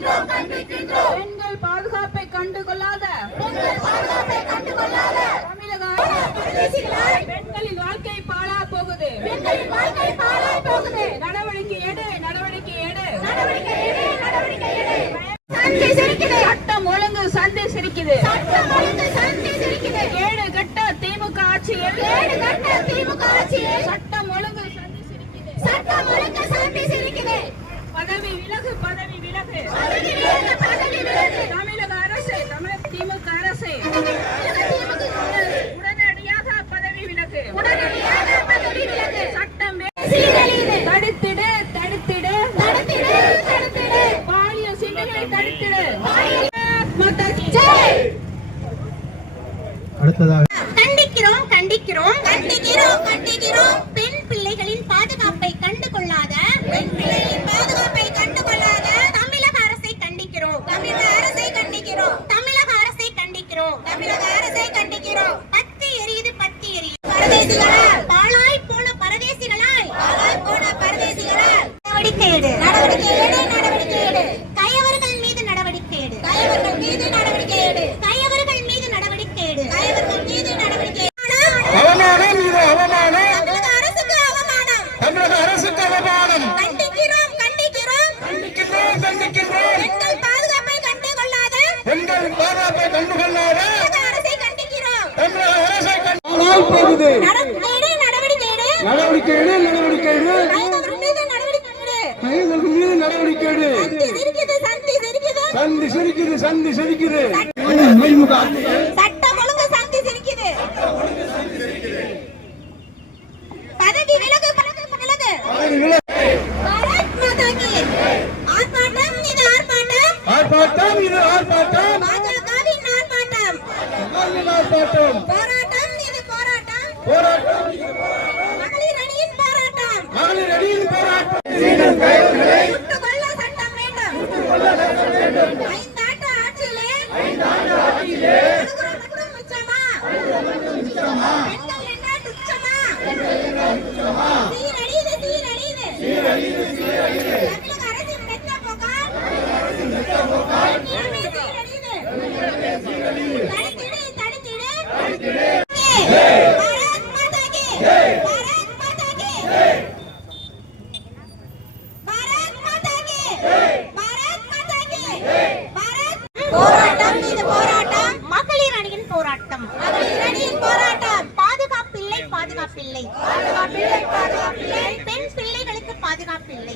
பெண்கள் பாதுகாப்பை கண்டுகொள்ளாத பெண்களின் வாழ்க்கை பாழா போகுது. நடவடிக்கை எடு. சட்டம் ஒழுங்கு சந்தை சிரிக்குது. ஏழு கட்ட திமுக ஆட்சியில் சட்டம் ஒழுங்கு சந்தை சிரிக்குது. பதவி விலகு. தமிழக அரசு, திமுக அரசு உடனடியாக பதவி விலகு. சட்டம் தடுத்திடு. பாலியல் சிந்தைகளை தடுத்திடு. அடுத்ததாக கண்டிக்கிறோம் பெண் பிள்ளைகளின் பாதுகாப்பை கண்டுகொள்ளாத தமிழக அரசை கண்டிக்கிறோம். பத்து எரியுது பரதேசிகளால் பாழாய் போன பரதேசிகளால் நடவடிக்கை எடு. கயவர்கள் மீது நடவடிக்கை எடு. தமிழக அரசுக்கு அவமானம். கண்டிக்கிறோம். பெண்கள் பாதுகாப்பை கண்டுகொள்ளாத அரசை கண்டிக்கிறோம். தமிழக அரசை போகுது. நடவடிக்கை எடு. சந்தி சிரிக்குது. சட்டம் ஒழுங்கு சந்தி சிரிக்குது. பதவி விலகு. பாரத் மாதா கி. ஆர்ப்பாட்டம் இது ஆர்ப்பாட்டம். பாஜகவின் ஆர்ப்பாட்டம். போராட்டம் இது போராட்டம். மகளிர் அணியின் போராட்டம். சுட்டுக்கொல்ல சட்டம் வேண்டும். ஐந்தாண்டு ஆட்சியிலே அழுகுறதுக்கும் மிச்சமா? பெண்கள் என்றால் துச்சமா? சீரழியுது. தமிழக அரசின் மெத்த போக்கால் சீரழியுது. தடுத்திடு. பாரத் மாதா கி. போராட்டம் இது போராட்டம். மகளிர் அணியின் போராட்டம். பாதுகாப்பில்லை. பெண் பிள்ளைகளுக்கு பாதுகாப்பில்லை.